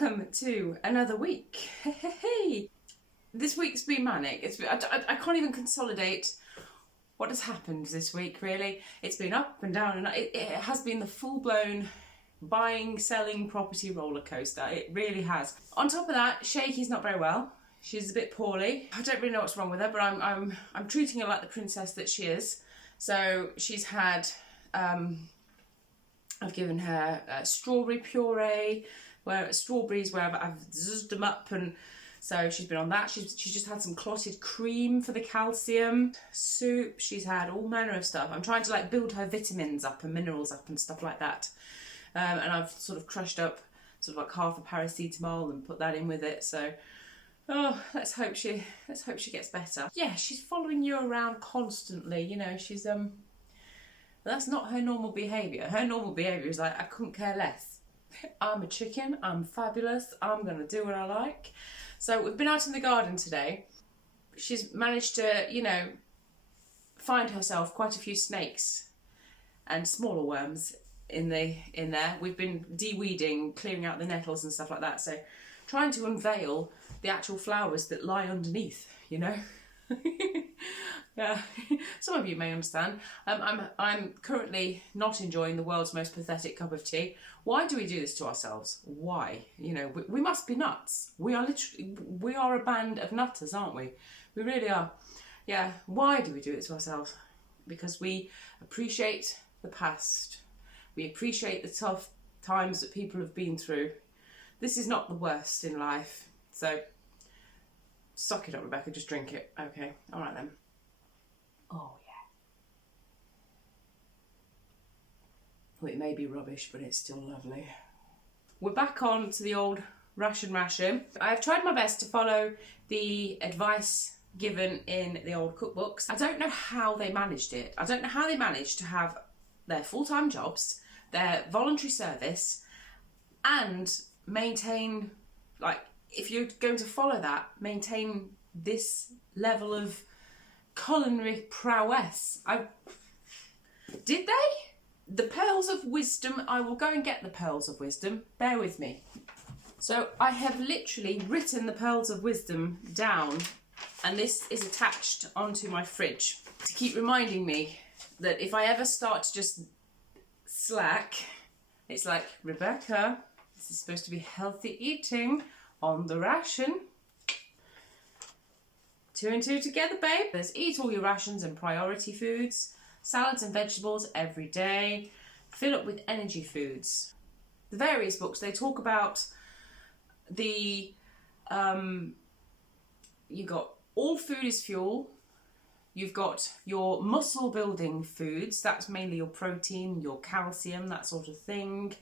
welcome to another week. Hey, this week's been manic. I can't even consolidate what has happened this week, really. It's been up and down, and it has been the full-blown buying, selling property roller coaster. It really has. On top of that, Shakey's not very well. She's a bit poorly. I don't really know what's wrong with her, but I'm treating her like the princess that she is. So she's had I've given her strawberry puree, strawberries where I've zuzzed them up, and so she's been on that. She's just had some clotted cream for the calcium, soup. She's had all manner of stuff. I'm trying to like build her vitamins up and minerals up and stuff like that. And I've sort of crushed up sort of like half a paracetamol and put that in with it. So, oh, let's hope she gets better. Yeah, she's following you around constantly. You know, she's that's not her normal behaviour. Her normal behaviour is like, I couldn't care less. I'm a chicken, I'm fabulous, I'm going to do what I like. So we've been out in the garden today. She's managed to, you know, find herself quite a few snakes and smaller worms in there. We've been de-weeding, clearing out the nettles and stuff like that. So trying to unveil the actual flowers that lie underneath, you know. Yeah, some of you may understand. I'm currently not enjoying the world's most pathetic cup of tea. Why do we do this to ourselves? Why? You know, we must be nuts. We are a band of nutters, aren't we? We really are. Yeah, why do we do it to ourselves? Because we appreciate the past. We appreciate the tough times that people have been through. This is not the worst in life. So, suck it up, Rebecca, just drink it. Okay, all right then. Oh, yeah. Well, it may be rubbish, but it's still lovely. We're back on to the old ration. I've tried my best to follow the advice given in the old cookbooks. I don't know how they managed it. I don't know how they managed to have their full-time jobs, their voluntary service, and maintain, like, if you're going to follow that, maintain this level of culinary prowess. Did they? The pearls of wisdom, I will go and get the pearls of wisdom. Bear with me. So I have literally written the pearls of wisdom down, and this is attached onto my fridge to keep reminding me that if I ever start to just slack, it's like, Rebecca, this is supposed to be healthy eating on the ration. 2 and 2 together, babe. There's eat all your rations and priority foods, salads and vegetables every day, fill up with energy foods. The various books, they talk about the, you've got all food is fuel, you've got your muscle building foods, that's mainly your protein, your calcium, that sort of thing,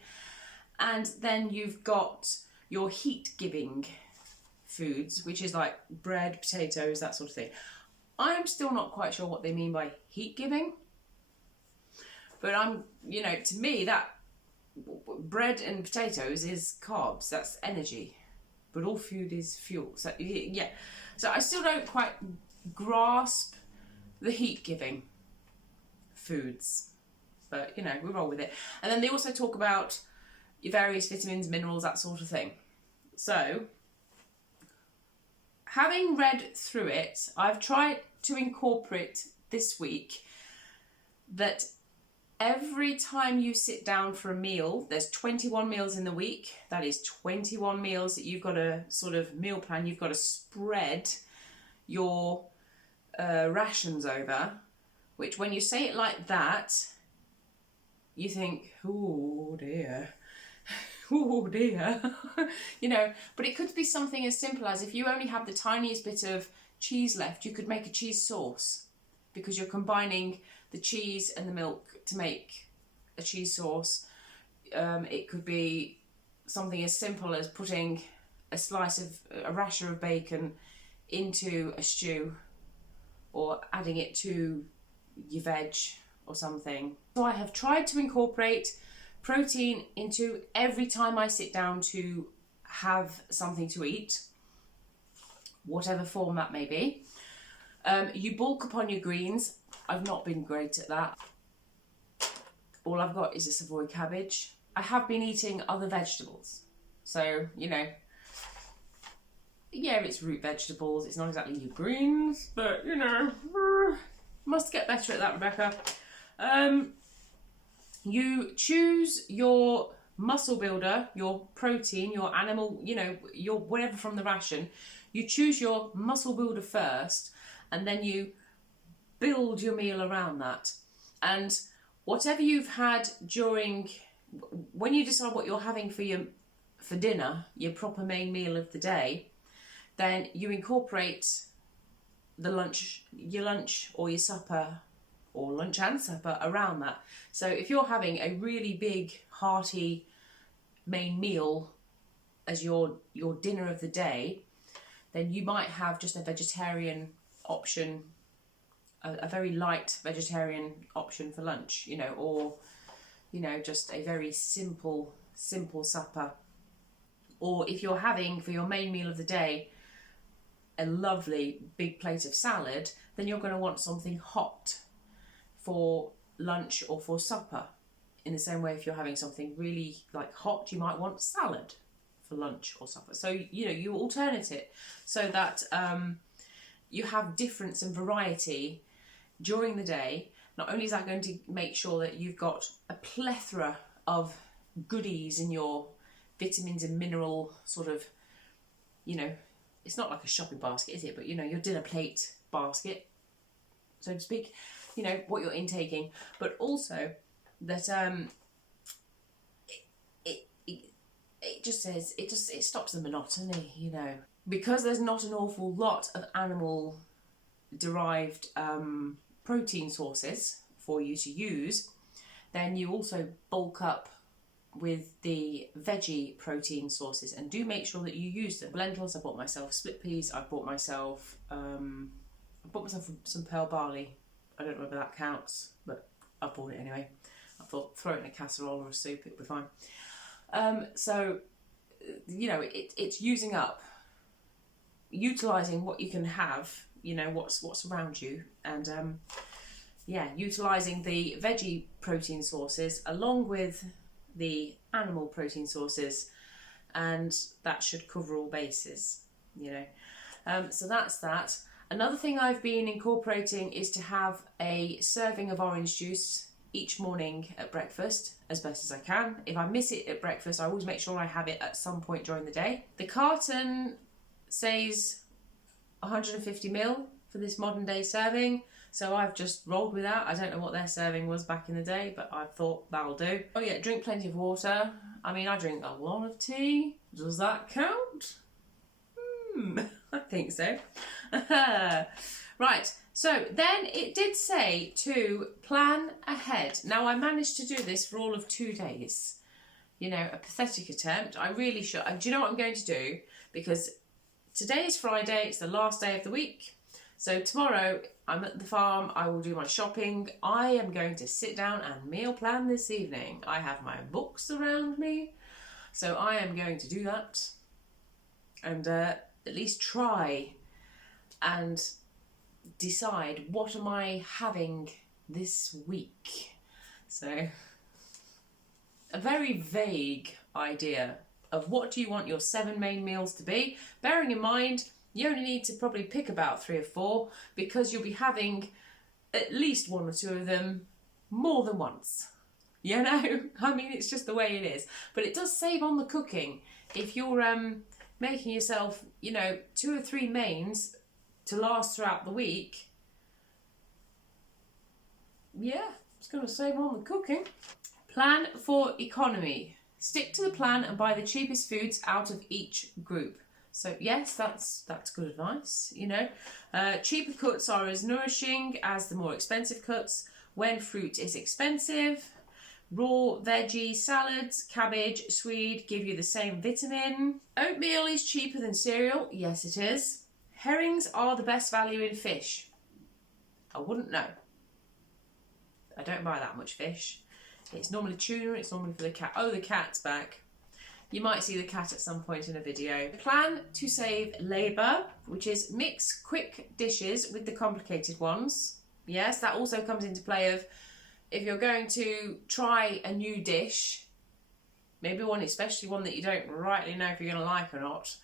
and then you've got your heat giving foods, which is like bread, potatoes, that sort of thing. I'm still not quite sure what they mean by heat giving, but you know, to me that bread and potatoes is carbs, that's energy, but all food is fuel. So yeah, so I still don't quite grasp the heat giving foods, but you know, we roll with it. And then they also talk about your various vitamins, minerals, that sort of thing. So, having read through it, I've tried to incorporate this week that every time you sit down for a meal, there's 21 meals in the week, that is 21 meals that you've got to sort of meal plan, you've got to spread your rations over, which when you say it like that, you think, oh dear. Oh dear. You know, but it could be something as simple as if you only have the tiniest bit of cheese left, you could make a cheese sauce because you're combining the cheese and the milk to make a cheese sauce. It could be something as simple as putting a rasher of bacon into a stew or adding it to your veg or something. So I have tried to incorporate protein into every time I sit down to have something to eat, whatever form that may be. You bulk upon your greens. I've not been great at that. All I've got is a Savoy cabbage. I have been eating other vegetables. So, you know, yeah, it's root vegetables. It's not exactly your greens, but, you know, must get better at that, Rebecca. You choose your muscle builder, your protein, your animal, you know, your whatever from the ration. You choose your muscle builder first, and then you build your meal around that. And whatever you've had during, when you decide what you're having for dinner, your proper main meal of the day, then you incorporate the your lunch or your supper, or lunch and supper, around that. So if you're having a really big, hearty main meal as your dinner of the day, then you might have just a vegetarian option, a very light vegetarian option for lunch, you know, or, you know, just a very simple supper. Or if you're having for your main meal of the day a lovely big plate of salad, then you're going to want something hot for lunch or for supper. In the same way, if you're having something really like hot, you might want salad for lunch or supper. So, you know, you alternate it so that you have difference and variety during the day. Not only is that going to make sure that you've got a plethora of goodies in your vitamins and mineral sort of, you know, it's not like a shopping basket, is it? But, you know, your dinner plate basket, so to speak, you know, what you're intaking, but also that it just says, it stops the monotony, you know, because there's not an awful lot of animal derived protein sources for you to use. Then you also bulk up with the veggie protein sources, and do make sure that you use them. Lentils, I bought myself split peas, I bought myself some pearl barley. I don't know whether that counts, but I bought it anyway. I thought throw it in a casserole or a soup, it'd be fine. So, you know, it's using up, utilising what you can have, you know, what's around you, and yeah, utilising the veggie protein sources along with the animal protein sources, and that should cover all bases, you know. So that's that. Another thing I've been incorporating is to have a serving of orange juice each morning at breakfast as best as I can. If I miss it at breakfast, I always make sure I have it at some point during the day. The carton says 150ml for this modern day serving, so I've just rolled with that. I don't know what their serving was back in the day, but I thought that'll do. Oh yeah, drink plenty of water. I mean, I drink a lot of tea. Does that count? I think so. Right, so then it did say to plan ahead. Now I managed to do this for all of 2 days. You know, a pathetic attempt. I really should. And do you know what I'm going to do? Because today is Friday, it's the last day of the week. So tomorrow I'm at the farm, I will do my shopping. I am going to sit down and meal plan this evening. I have my books around me, so I am going to do that. And at least try and decide what am I having this week. So a very vague idea of what do you want your 7 main meals to be, bearing in mind you only need to probably pick about 3 or 4 because you'll be having at least 1 or 2 of them more than once. You know, I mean, it's just the way it is. But it does save on the cooking if you're making yourself, you know, 2 or 3 mains to last throughout the week. Yeah, it's going to save on the cooking. Plan for economy. Stick to the plan and buy the cheapest foods out of each group. So yes, that's good advice, you know. Cheaper cuts are as nourishing as the more expensive cuts. When fruit is expensive, raw veggie salads, cabbage, swede give you the same vitamin. Oatmeal is cheaper than cereal. Yes, it is. Herrings are the best value in fish. I wouldn't know. I don't buy that much fish. It's normally tuna, it's normally for the cat. Oh, the cat's back. You might see the cat at some point in a video. Plan to save labour, which is mix quick dishes with the complicated ones. Yes, that also comes into play of if you're going to try a new dish, maybe one, especially one that you don't rightly know if you're going to like or not,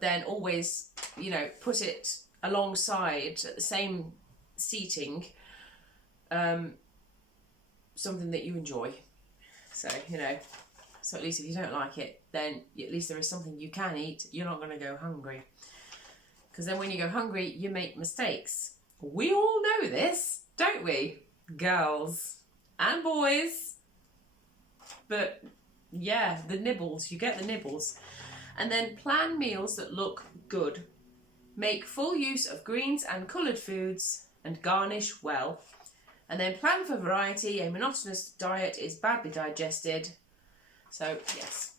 then always, you know, put it alongside at the same seating, something that you enjoy. So, you know, so at least if you don't like it, then at least there is something you can eat. You're not going to go hungry. Because then when you go hungry, you make mistakes. We all know this, don't we? Girls and boys. But yeah, the nibbles, you get the nibbles. And then plan meals that look good. Make full use of greens and coloured foods and garnish well. And then plan for variety. A monotonous diet is badly digested. So yes,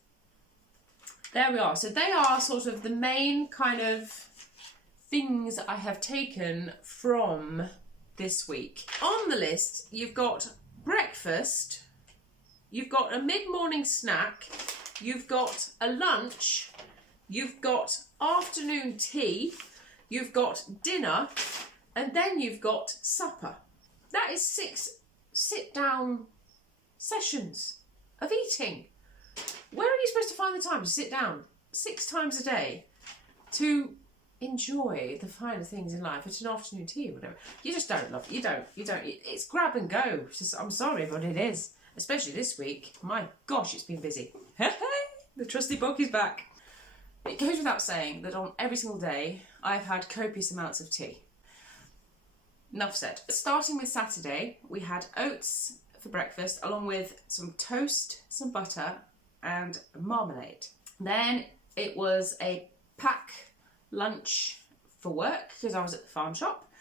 there we are. So they are sort of the main kind of things I have taken from this week. On the list, you've got breakfast, you've got a mid-morning snack, you've got a lunch, you've got afternoon tea, you've got dinner, and then you've got supper. That is 6 sit-down sessions of eating. Where are you supposed to find the time to sit down 6 times a day to enjoy the finer things in life at an afternoon tea or whatever? You just don't love it. You don't. It's grab and go. It's just, I'm sorry, but it is. Especially this week. My gosh, it's been busy. The trusty book is back. It goes without saying that on every single day, I've had copious amounts of tea. Enough said. Starting with Saturday, we had oats for breakfast, along with some toast, some butter, and marmalade. Then it was a pack lunch for work because I was at the farm shop.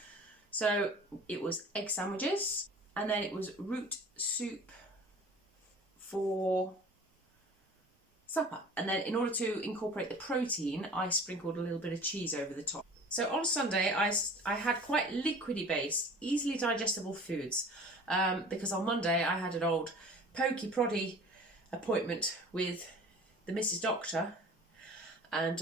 So it was egg sandwiches, and then it was root soup for supper. And then in order to incorporate the protein, I sprinkled a little bit of cheese over the top. So on Sunday, I had quite liquidy based, easily digestible foods, because on Monday I had an old pokey proddy appointment with the Mrs. Doctor, and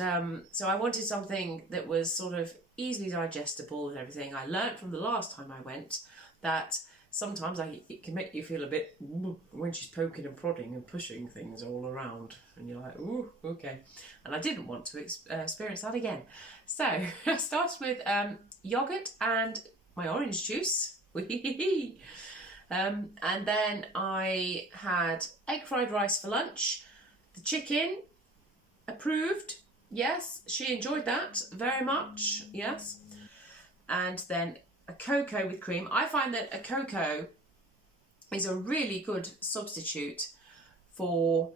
so I wanted something that was sort of easily digestible and everything. I learnt from the last time I went that sometimes it can make you feel a bit when she's poking and prodding and pushing things all around, and you're like, ooh, okay. And I didn't want to experience that again. So I started with yoghurt and my orange juice. And then I had egg fried rice for lunch. The chicken, approved. Yes, she enjoyed that very much. Yes. And then a cocoa with cream. I find that a cocoa is a really good substitute for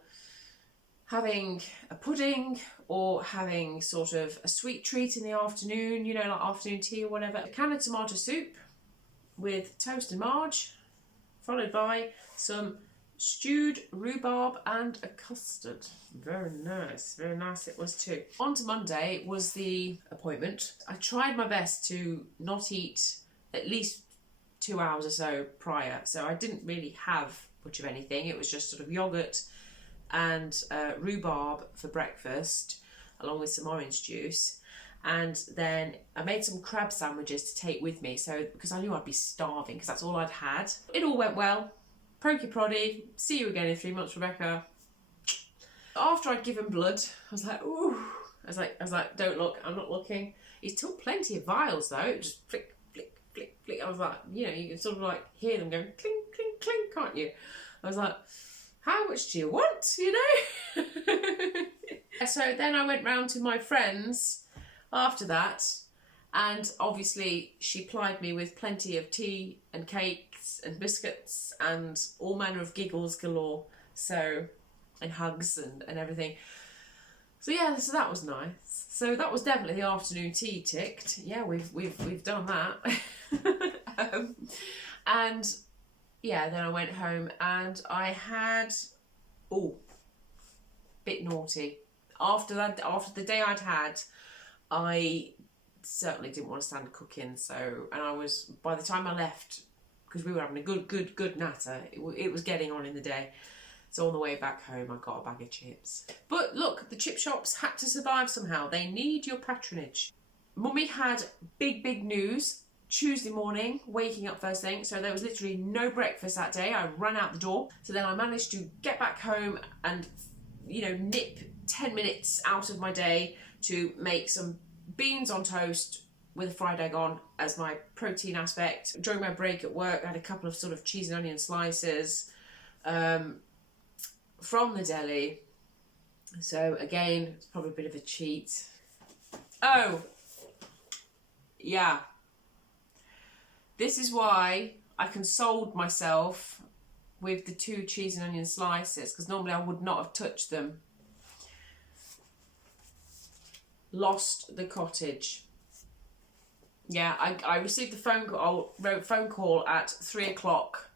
having a pudding or having sort of a sweet treat in the afternoon, you know, like afternoon tea or whatever. A can of tomato soup with toast and marge, followed by some stewed rhubarb and a custard. Very nice it was too. On to Monday was the appointment. I tried my best to not eat at least 2 hours or so prior, so I didn't really have much of anything. It was just sort of yoghurt and rhubarb for breakfast, along with some orange juice. And then I made some crab sandwiches to take with me, so because I knew I'd be starving, because that's all I'd had. It all went well. Pokey proddy, see you again in 3 months, Rebecca. After I'd given blood, I was like, ooh. I was like, don't look, I'm not looking. He took plenty of vials though, just flick, flick, flick, flick. I was like, you know, you can sort of like hear them going clink, clink, clink, can't you? I was like, how much do you want, you know? So then I went round to my friends after that, and obviously she plied me with plenty of tea and cakes and biscuits and all manner of giggles galore, so, and hugs and everything. So yeah, so that was nice. So that was definitely the afternoon tea ticked. Yeah, we've done that. And yeah, then I went home and I had, bit naughty. After the day I'd had, I certainly didn't want to stand cooking. So, and I was, by the time I left, because we were having a good natter, it was getting on in the day. So on the way back home, I got a bag of chips. But look, the chip shops had to survive somehow. They need your patronage. Mummy had big news. Tuesday morning, waking up first thing, so there was literally no breakfast that day. I ran out the door. So then I managed to get back home and, you know, nip 10 minutes out of my day to make some beans on toast with a fried egg on as my protein aspect. During my break at work, I had a couple of sort of cheese and onion slices from the deli. So again, it's probably a bit of a cheat. Oh, yeah. This is why I consoled myself with the 2 cheese and onion slices, because normally I would not have touched them. Lost the cottage. Yeah, I received the phone call at 3 o'clock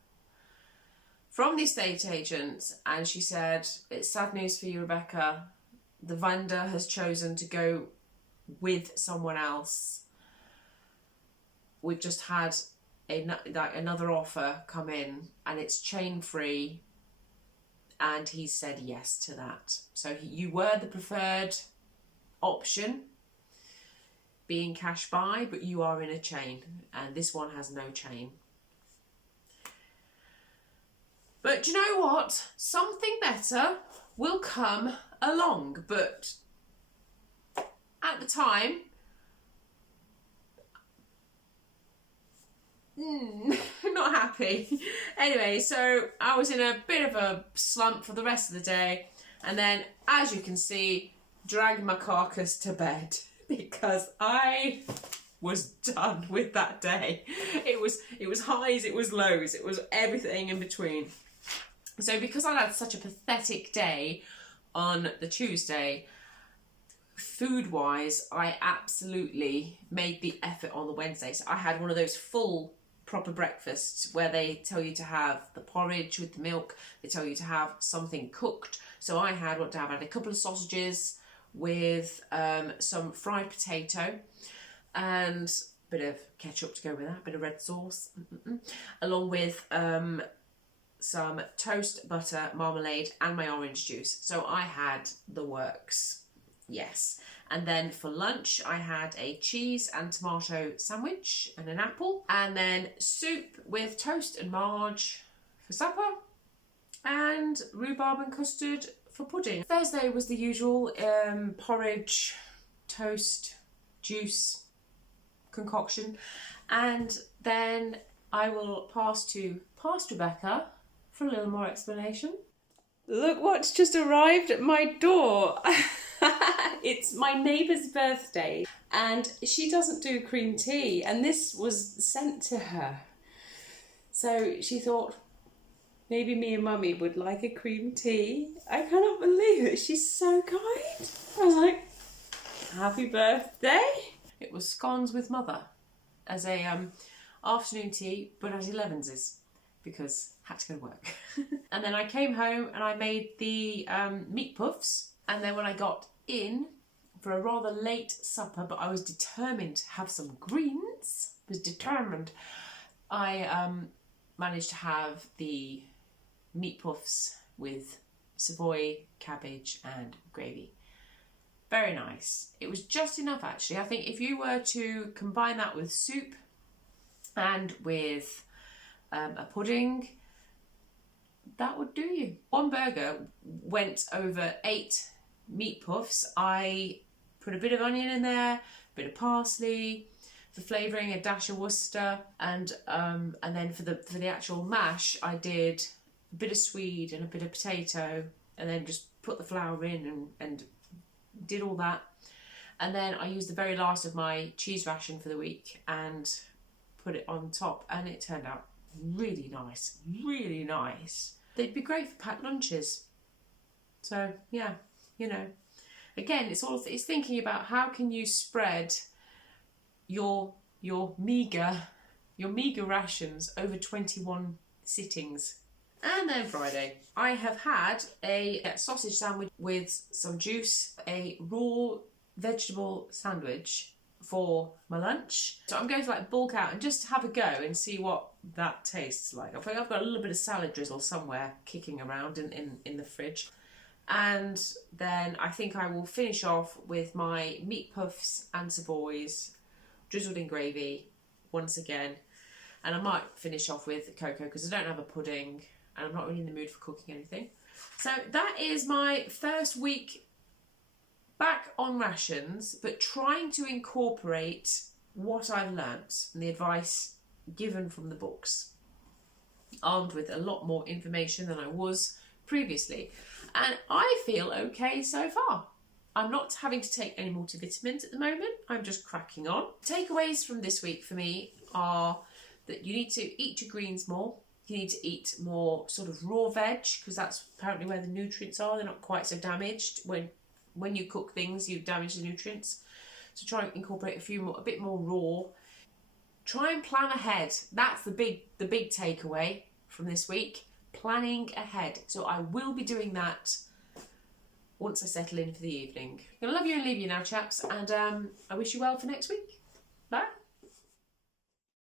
from the estate agent, and she said, "It's sad news for you, Rebecca. The vendor has chosen to go with someone else. We've just had another offer come in, and it's chain free, and he said yes to that. So you were the preferred option, being cash buy, but you are in a chain, and this one has no chain." But do you know what? Something better will come along. But at the time, not happy. Anyway, so I was in a bit of a slump for the rest of the day, and then, as you can see, dragged my carcass to bed because I was done with that day. It was highs, it was lows, it was everything in between. So because I had such a pathetic day on the Tuesday, food-wise, I absolutely made the effort on the Wednesday. So I had one of those full proper breakfasts where they tell you to have the porridge with the milk, they tell you to have something cooked. So I had I had a couple of sausages with some fried potato and a bit of ketchup to go with that, a bit of red sauce, along with some toast, butter, marmalade and my orange juice. So I had the works, yes. And then for lunch I had a cheese and tomato sandwich and an apple, and then soup with toast and marge for supper, and rhubarb and custard for pudding. Thursday was the usual porridge, toast, juice concoction, and then I will pass to past Rebecca for a little more explanation. Look what's just arrived at my door. It's my neighbour's birthday and she doesn't do cream tea, and this was sent to her. So she thought maybe me and Mummy would like a cream tea. I cannot believe it. She's so kind. I was like, happy birthday. It was scones with Mother as a afternoon tea, but at 11's because I had to go to work. And then I came home and I made the meat puffs, and then when I got in for a rather late supper, but I was determined to have some greens, I managed to have the meat puffs with Savoy, cabbage and gravy. Very nice. It was just enough actually. I think if you were to combine that with soup and with a pudding, that would do you. One burger went over 8 meat puffs. I put a bit of onion in there, a bit of parsley for flavouring, a dash of Worcester, and then for the actual mash, I did a bit of swede and a bit of potato, and then just put the flour in and did all that. And then I used the very last of my cheese ration for the week and put it on top, and it turned out really nice, really nice. They'd be great for packed lunches. So yeah, you know, again, it's thinking about how can you spread your meagre rations over 21 sittings. And then Friday, I have had a sausage sandwich with some juice, a raw vegetable sandwich for my lunch. So I'm going to like bulk out and just have a go and see what that tastes like. I think I've got a little bit of salad drizzle somewhere kicking around in the fridge. And then I think I will finish off with my meat puffs and Savoys drizzled in gravy once again. And I might finish off with cocoa because I don't have a pudding and I'm not really in the mood for cooking anything. So that is my first week back on rations, but trying to incorporate what I've learnt and the advice given from the books, armed with a lot more information than I was previously. And I feel okay so far. I'm not having to take any multivitamins at the moment. I'm just cracking on. Takeaways from this week for me are that you need to eat your greens more. You need to eat more sort of raw veg because that's apparently where the nutrients are. They're not quite so damaged. When you cook things, you damage the nutrients. So try and incorporate a bit more raw. Try and plan ahead. That's the big takeaway from this week. Planning ahead. So I will be doing that once I settle in for the evening. I'm going to love you and leave you now, chaps, and I wish you well for next week.